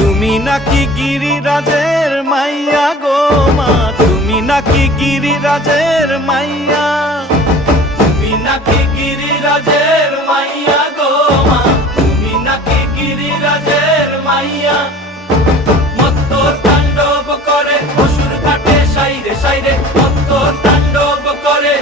তুমি নাকি গিরিরাজের মাইয়া গো মা, তুমি নাকি গিরিরাজের মাইয়া, তুমি নাকি গিরিরাজের মাইয়া গো মা, তুমি নাকি গিরিরাজের মাইয়া। মত্ত তাণ্ডব করে অসুর ঘাটে সাইরে সাইরে, মত্ত তাণ্ডব করে